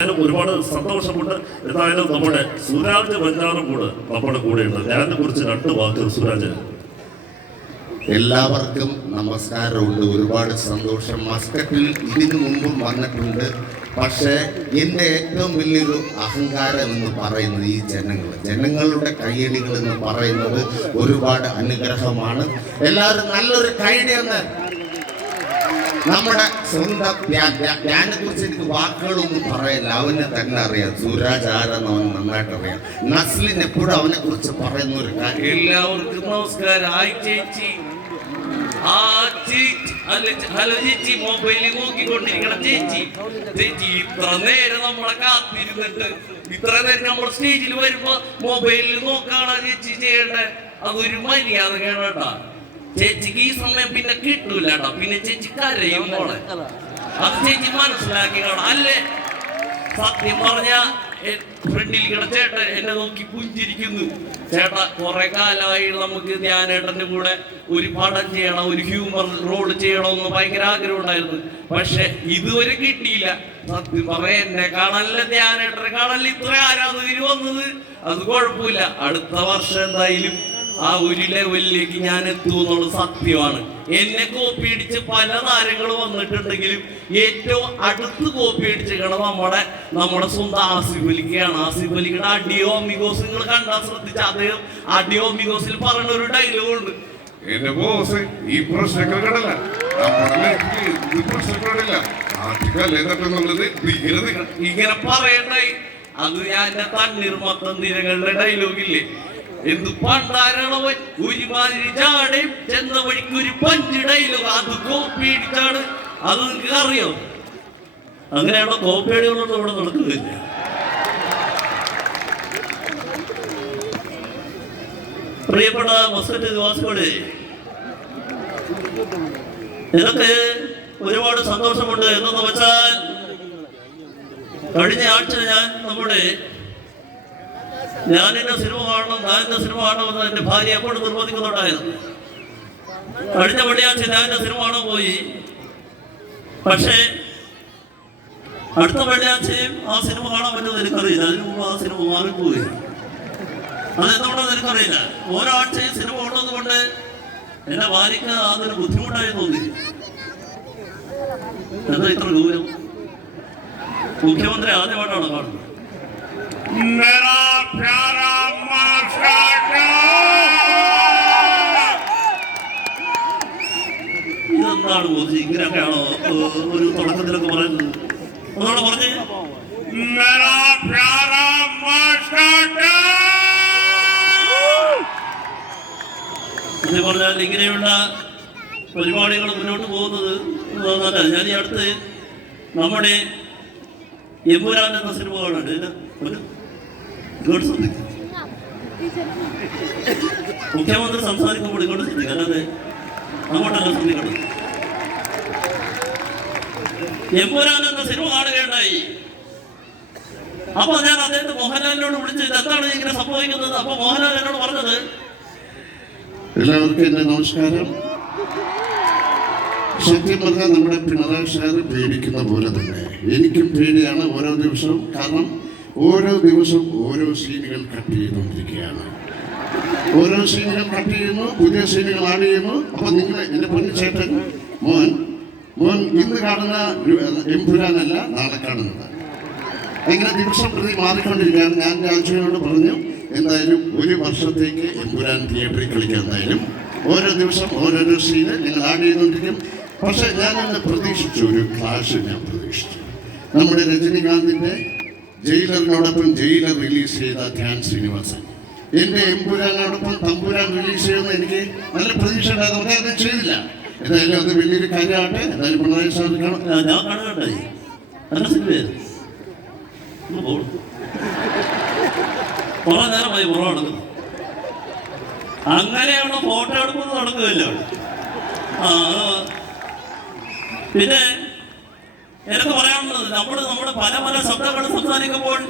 ഒരുപാട് സന്തോഷമുണ്ട്. എന്തായാലും നമ്മുടെ സുരാജ് വെഞ്ഞാറും കൂടെ നമ്മുടെ കൂടെയുണ്ട്. ഞാനെ കുറിച്ച് 2 വാക്ക് സുരാജ്. എല്ലാവർക്കും നമസ്കാരമുണ്ട്. ഒരുപാട് സന്തോഷം. മസ്കറ്റിൽ ഇതിനു മുമ്പും വന്നിട്ടുണ്ട്. പക്ഷേ എൻ്റെ ഏറ്റവും വലിയൊരു അഹങ്കാരം എന്ന് പറയുന്നത് ഈ ജനങ്ങളുടെ കയ്യടികൾ എന്ന് പറയുന്നത് ഒരുപാട് അനുഗ്രഹമാണ്. എല്ലാവരും നല്ലൊരു കൈയടി എന്ന്. നമ്മുടെ സ്വന്തം ഞാനെ കുറിച്ച് എനിക്ക് വാക്കുകളൊന്നും പറയില്ല. അവനെ തന്നെ അറിയാം. സുരാജ് ആരെന്ന് അവന് നന്നായിട്ട് അറിയാം. നസ്ലിൻ എപ്പോഴും അവനെ കുറിച്ച് പറയുന്ന ഒരു കാര്യം. എല്ലാവർക്കും നമസ്കാരം. ഹായ് ചേച്ചി. ഹലോ ചേച്ചി. മൊബൈലിൽ നോക്കിക്കൊണ്ടിരിക്കണം ചേച്ചി. ചേച്ചി ഇത്ര നേരം നമ്മളെ കാത്തിരുന്നിട്ട് ഇത്ര നേരം നമ്മൾ സ്റ്റേജിൽ വരുമ്പോ മൊബൈലിൽ നോക്കാണ് ചേച്ചി ചെയ്യേണ്ടത്. അതൊരു മര്യാദ കേട്ടാ. ചേച്ചിക്ക് ഈ സമയം പിന്നെ കിട്ടൂല കേട്ടോ. പിന്നെ ചേച്ചി കരയും മോളെ. അത് ചേച്ചി മനസ്സിലാക്കി കാണാം അല്ലേ? സത്യം പറഞ്ഞ ഫ്രണ്ടിൽ കിട ചേട്ടൻ എന്നെ നോക്കി പുഞ്ചിരിക്കുന്നു. ചേട്ടാ കുറെ കാലമായി നമുക്ക് ധ്യാനേട്ടന്റെ കൂടെ ഒരു പടം ചെയ്യണം, ഒരു ഹ്യൂമർ റോൾ ചെയ്യണമെന്ന് ഭയങ്കര ആഗ്രഹം ഉണ്ടായിരുന്നു. പക്ഷെ ഇതുവരെ കിട്ടിയില്ല. സത്യം പറയാ എന്നെ കാണാനല്ല ധ്യാനേട്ടനെ കാണാനല്ല ഇത്ര ആരാധകര് വന്നത്. അത് കുഴപ്പമില്ല. അടുത്ത വർഷം എന്തായാലും ആ ഒരു ലെവലിലേക്ക് ഞാൻ എത്തുമെന്നുള്ളത് സത്യമാണ്. എന്നെ കോപ്പി അടിച്ച് പല താരങ്ങൾ വന്നിട്ടുണ്ടെങ്കിലും ഏറ്റവും അടുത്ത് കോപ്പി അടിച്ചിരിക്കണം നമ്മുടെ സ്വന്തം ആസിഫ് അലിക്കാണ്. ആസിഫ് അലിയുടെ അഡിയോ മിഗോസ് നിങ്ങൾ കണ്ടാൽ ശ്രദ്ധിച്ച അദ്ദേഹം അഡിയോ മിഗോസിൽ പറയുന്ന ഒരു ഡയലോഗ് ഉണ്ട്. എന്റെ ബോസ് ഈ പ്രശ്നങ്ങൾ കടല്ല ഇങ്ങനെ പറയണ്ടായി. അത് ഞാൻ തണ്ണീർമത്തം നിരകളുടെ ഡയലോഗില്ലേ, എന്ത് പണ്ടാരണവൻ ഒരുമാതിരി ചാടയും ചെന്ന വഴിക്ക് ഒരു പഞ്ച് ഡയലോഗ്. അത് കോപ്പി അടിച്ചാണ്. അത് നിങ്ങൾക്ക് അറിയോ? അങ്ങനെയുള്ള കോപ്പി അടികളൊന്നും ഇവിടെ നടക്കുന്നില്ല. പ്രിയപ്പെട്ട മസ്കറ്റ് നിവാസികളെ, എനിക്ക് ഒരുപാട് സന്തോഷമുണ്ട്. എന്തെന്ന് വെച്ചാൽ കഴിഞ്ഞ ആഴ്ച ഞാൻ എന്റെ സിനിമ കാണണം, ഞാൻ എന്റെ സിനിമ കാണണമെന്ന് എന്റെ ഭാര്യ എപ്പോഴും നിർബന്ധിക്കുന്നുണ്ടായിരുന്നു. കഴിഞ്ഞ വെള്ളിയാഴ്ച ഞാൻ എന്റെ സിനിമ കാണാൻ പോയി. പക്ഷേ അടുത്ത വെള്ളിയാഴ്ചയും ആ സിനിമ കാണാൻ പറ്റുമെന്ന് എനിക്കറിയില്ല. അതിന് മുമ്പ് ആ സിനിമ മാറിപ്പോയി. അതെന്തുകൊണ്ടെന്ന് എനിക്കറിയില്ല. ഒരാഴ്ചയും സിനിമ ഉള്ളത് കൊണ്ട് എന്റെ ഭാര്യക്ക് അതൊരു ബുദ്ധിമുട്ടായി തോന്നി. എന്താ ഇത്ര ദൂരം? മുഖ്യമന്ത്രി ആദ്യമായിട്ടാണ് കാണുന്നത്. ഇതെന്താണ് മോദി ഇങ്ങനെയൊക്കെയാണോ ഒരു തുടക്കത്തിലൊക്കെ പറയുന്നത്? ഒന്നോടെ പറഞ്ഞേ. എന്ന് പറഞ്ഞാൽ ഇങ്ങനെയുള്ള പരിപാടികൾ മുന്നോട്ട് പോകുന്നത് നല്ല. ഞാൻ ഈ അടുത്ത് നമ്മുടെ എമ്പുരാൻ എന്ന സിനിമ കാണുന്നുണ്ട്. മുഖ്യമന്ത്രി സംസാരിക്കുമ്പോൾ ഇങ്ങോട്ട് ശ്രദ്ധിക്കുക, അല്ലാതെ അങ്ങോട്ടല്ല ശ്രദ്ധിക്കണം. എമ്പുരാൻ എന്ന സിനിമ കാണുകയുണ്ടായി. അപ്പൊ ഞാൻ അദ്ദേഹത്തെ മോഹൻലാലിനോട് വിളിച്ചത് എന്താണ് ഇങ്ങനെ സംഭവിക്കുന്നത്? അപ്പൊ മോഹൻലാൽ എന്നോട് പറഞ്ഞത്, എല്ലാവർക്കും എന്റെ നമസ്കാരം. സത്യം പറഞ്ഞാൽ നമ്മുടെ പിണറായി സാർ പേടിക്കുന്ന പോലെ തന്നെ എനിക്കും പേടിയാണ് ഓരോ ദിവസവും. കാരണം ഓരോ ദിവസവും ഓരോ സീനുകൾ കട്ട് ചെയ്തുകൊണ്ടിരിക്കുകയാണ്. ഓരോ സീനുകൾ കട്ട് ചെയ്യുന്നു, പുതിയ സീനുകൾ ആഡ് ചെയ്യുന്നു. അപ്പം നിങ്ങൾ എൻ്റെ പൊന്നിച്ചേട്ടൻ മോൻ ഇന്ന് കാണുന്ന എമ്പുരാനല്ല നാളെ കാണുന്നത്. ഇങ്ങനെ ദിവസം പ്രതി മാറിക്കൊണ്ടിരിക്കുകയാണ്. ഞാൻ രാജുവിനോട് പറഞ്ഞു, എന്തായാലും 1 വർഷത്തേക്ക് എമ്പുരാൻ തിയേറ്ററിൽ കളിക്കാൻ. എന്തായാലും ഓരോ ദിവസം ഓരോരോ സീന് നിങ്ങൾ ആഡ് ചെയ്തുകൊണ്ടിരിക്കും. പക്ഷെ ഞാനൊന്ന് പ്രതീക്ഷിച്ചു, ഒരു ക്ലാഷ് ഞാൻ പ്രതീക്ഷിച്ചു. നമ്മുടെ രജനികാന്തിൻ്റെ ജയിലറിനോടൊപ്പം ജയിലർ റിലീസ് ചെയ്ത ധ്യാൻ ശ്രീനിവാസൻ എൻ്റെ എമ്പുരാനോടൊപ്പം തമ്പുരാൻ റിലീസ് ചെയ്യുമെന്ന് എനിക്ക് നല്ല പ്രതീക്ഷ ഉണ്ടായിരുന്നു. പക്ഷേ അത് ചെയ്തില്ല. എന്തായാലും അത് വലിയൊരു കാര്യമാകട്ടെ. എന്തായാലും പിണറായി സാർ ഞാൻ കാണുകയുണ്ടായി. നല്ല സിനിമയായിരുന്നു. കുറെ നേരമായി പുറം നടക്കുന്നു. അങ്ങനെയുള്ള ഫോട്ടോ എടുക്കുന്നത് നടക്കുകയല്ല. പിന്നെ എനിക്ക് പറയാനുള്ളത്, നമ്മുടെ പല ശബ്ദങ്ങൾ സംസാരിക്കുമ്പോൾ